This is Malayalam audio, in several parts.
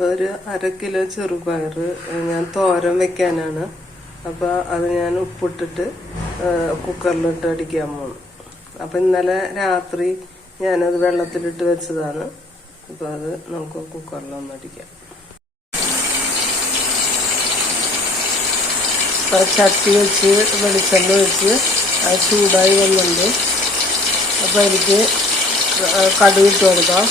ഒരു അര കിലോ ചെറുപയർ ഞാൻ തോരൻ വെക്കാനാണ്. അപ്പോൾ അത് ഞാൻ ഉപ്പിട്ടിട്ട് കുക്കറിലിട്ട് അടിക്കാൻ പോണു. അപ്പം ഇന്നലെ രാത്രി ഞാനത് വെള്ളത്തിലിട്ട് വെച്ചതാണ്. അപ്പോൾ അത് നമുക്ക് കുക്കറിലൊന്ന് അടിക്കാം. ചട്ടി വെച്ച് വെളിച്ചെണ്ണ വെച്ച് ചൂടായി വന്നിട്ടുണ്ട്. അപ്പോൾ എനിക്ക് കടുക് ഇട്ട് കൊടുക്കാം.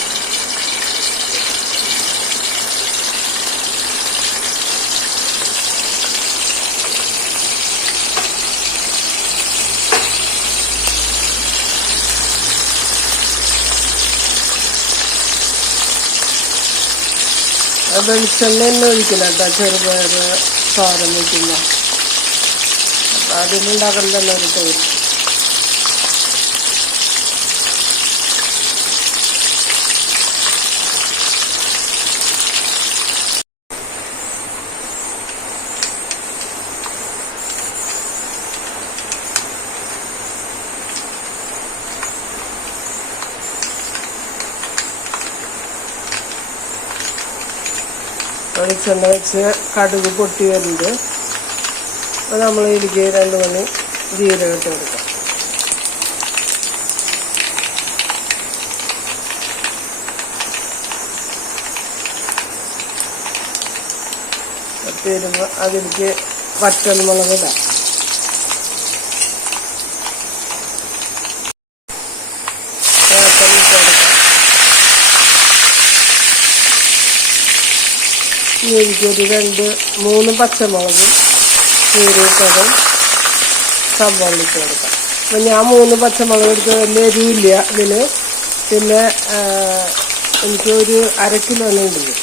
വെളിച്ചെണ്ണ തന്നെ ഒഴിക്കില്ല കേട്ടോ ചെറുപയർ തോരൻ വയ്ക്കുന്ന അപ്പം അതിലുണ്ടാക്കുന്ന ഒരു ടേസ്റ്റ് വെളിച്ചെണ്ണ വെച്ച് കടുക് പൊട്ടി വരുന്നുണ്ട്. അപ്പോൾ നമ്മൾ ഇതിലേക്ക് രണ്ട് മണി ജീരകം ഇട്ട് കൊടുക്കാം. വരുമ്പോൾ അതിലേക്ക് വറ്റൽമുളക് ഇടാം. ഇനി എനിക്കൊരു രണ്ട് മൂന്ന് പച്ചമുളകും കീറിയിട്ടതും ഇട്ട് കൊടുക്കാം അപ്പം ഞാൻ മൂന്ന് പച്ചമുളക് എടുത്ത് വലിയ എരിവില്ല ഇതിൽ പിന്നെ എനിക്കൊരു അര കിലോനെ ഉണ്ട്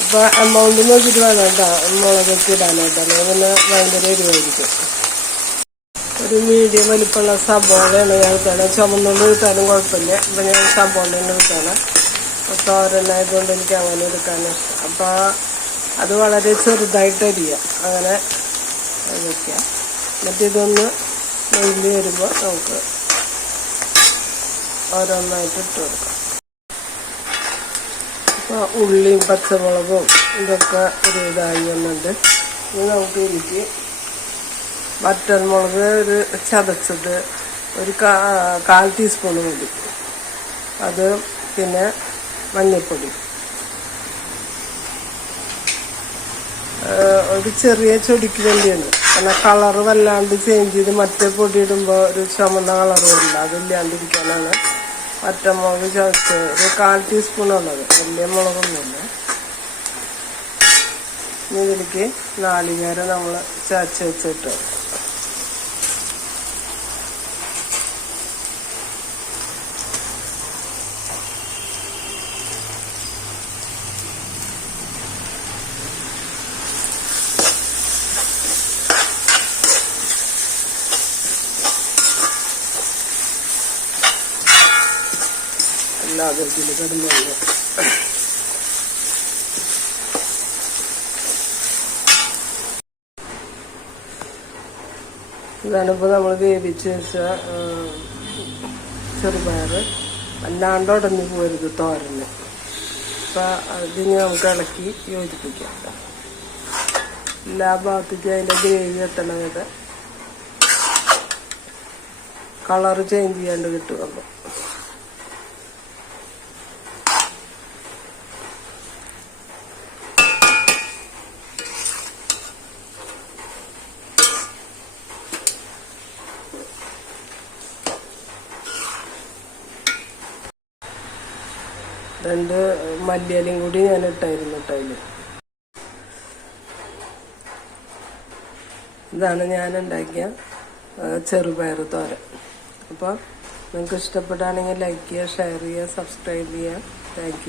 അപ്പോൾ എമൗണ്ട് നോക്കിയിട്ട് വേണം കേട്ടോ. മുളകൊക്കെ ഇടാനായിട്ട്. അല്ലെങ്കിൽ പിന്നെ ഭയങ്കര എരിവായിരിക്കും. ഒരു മീഡിയം വലിപ്പമുള്ള സബോളയാണ് ഞാൻ എടുത്താണ് ചുമന്നുകൊണ്ട് എടുത്താലും കുഴപ്പമില്ല. അപ്പം ഞാൻ സബോളയാണ് എടുത്താണ് തോരനായതുകൊണ്ട് എനിക്ക് അങ്ങനെ എടുക്കാൻ ഇഷ്ടം അപ്പോൾ അത് വളരെ ചെറുതായിട്ട് അരിയാം. അങ്ങനെ വയ്ക്കാം എന്നിട്ട് ഇതൊന്ന് നെയ്യിൽ വരുമ്പോൾ നമുക്ക് ഓരോന്നായിട്ട് ഇട്ട് കൊടുക്കാം. അപ്പോൾ ഉള്ളിയും പച്ചമുളകും ഇതൊക്കെ ഒരു ഇതായി വന്നിട്ട് ഇനി നമുക്ക് എനിക്ക് വറ്റൻമുളക് ഒരു ചതച്ചത് ഒരു കാൽ ടീസ്പൂൺ മതി അത് പിന്നെ മഞ്ഞൾപ്പൊടി ഒരു ചെറിയ ചെടിക്ക് വേണ്ടിയാണ്. കാരണം കളറ് വല്ലാണ്ട് ചേഞ്ച് ചെയ്ത് മറ്റേ പൊടി ഇടുമ്പോൾ ഒരു ചുമന്ന കളർ വരില്ല. അതില്ലാണ്ടിരിക്കാനാണ് പച്ചമുളക് ചതച്ച് ഒരു കാൽ ടീസ്പൂൺ ഉള്ളത് വലിയ മുളകൊന്നുമില്ല. ഇതിലേക്ക് നാളികേരം നമ്മൾ ചതച്ച് വെച്ചിട്ട് എല്ലാ അതിൽ കിടന്നു ഇതാണ് ഇപ്പോൾ ചെറുപയർ. അല്ലാണ്ട് ഉടഞ്ഞു പോരുത് തോരന്. അപ്പം അതിന് നമുക്ക് ഇളക്കി യോജിപ്പിക്കാം. എല്ലാ ഭാഗത്തേക്കും അതിന്റെ ഗ്രേവി എത്തണം കളർ ചേഞ്ച് ചെയ്യാണ്ട് കിട്ടും രണ്ട് മല്ലിയിലയും കൂടി ഞാൻ ഇട്ടായിരുന്നു കേട്ടോ ഇതാണ് ഞാൻ ഉണ്ടാക്കിയ ചെറുപയർ തോരൻ. അപ്പോൾ നിങ്ങൾക്ക് ഇഷ്ടപ്പെടുകയാണെങ്കിൽ ലൈക്ക് ചെയ്യുക ഷെയർ ചെയ്യുക സബ്സ്ക്രൈബ് ചെയ്യുക. താങ്ക്